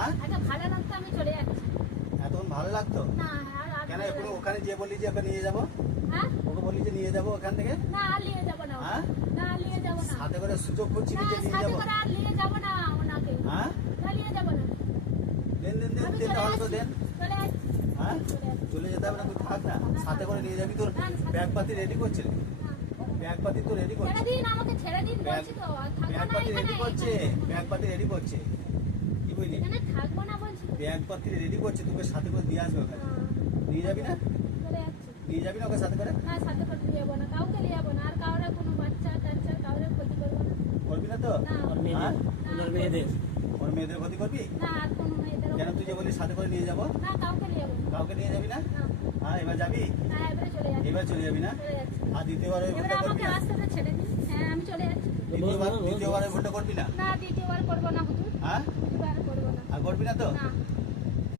হ্যাঁ আচ্ছা ভালো লাগতো আমি চলে যাচ্ছি। এতক্ষণ ভালো লাগতো না আর কেন? ভালো এখন লাগতো ওখানে যে বললি যে ওকে নিয়ে যাবো, হ্যাঁ ওকে বললি যে নিয়ে যাবো ওখান থেকে, না আর নিয়ে যাবো না হ্যাঁ না আর নিয়ে যাবো না সাথে করে সুযোগ করছি না যে নিয়ে সাথে যাবো। করে আর নিয়ে যাবো না ওনাকে হ্যাঁ না নিয়ে যাবো না দেন দেন দেন আমি দেন চলে তাহলে তো যাচ্ছি দেন। চলে যাচ্ছি হ্যাঁ চলে যাচ্ছি চলে যেতে হবে না, তুই থাক না, সাথে করে নিয়ে যাবি। তোর ব্যাগ পাতি রেডি করছে, ব্যাগ পাতি তো রেডি করছে, ছেড়ে দিন আমাকে ছেড়ে দিন বলছি তো আর থাকবো ব্যাগ না পাতি রেডি এখানে করছে, ব্যাগ পাতি রেডি করছে, কি বুঝলি? এখানে থাকবো না বলছি তো। ব্যাগ পাতি রেডি করছে, তোকে সাথে করে দিয়ে আসবে ওখানে। নিয়ে যাবি না? চলে যাচ্ছি নিয়ে যাবি না ওকে সাথে করে? না সাথে করে নিয়ে যাবো না কাউকে নিয়ে যাবো না আর কাউরে কোনো বাচ্চা টাচ্চা কাউরে ক্ষতি করবো না করবি না তো? না ওর মেয়েদের হ্যাঁ? ওনার মেয়েদের ওর মেয়েদের ক্ষতি করবি? না আর কোনো মেয়েদেরও কেন তুই যে বলি সাথে করে নিয়ে যাবো, না কাউকে নিয়ে যাবো না কাউকে নিয়ে যাবি না? না হ্যাঁ এবার যাবি, না এবারে চলে যাচ্ছি এবার চলে যাবি না? চলে যাচ্ছি আর দ্বিতীয়বার ওই এবারে ভুলটা করবি আমাকে না? রাস্তাতে ছেড়ে দিন হ্যাঁ আমি চলে যাচ্ছি দ্বিতীয়বার ওই ভুলটা করবি না? না দ্বিতীয়বার করবো না হুজুর হ্যাঁ দ্বিতীয়বার করবো না আর করবি না তো? না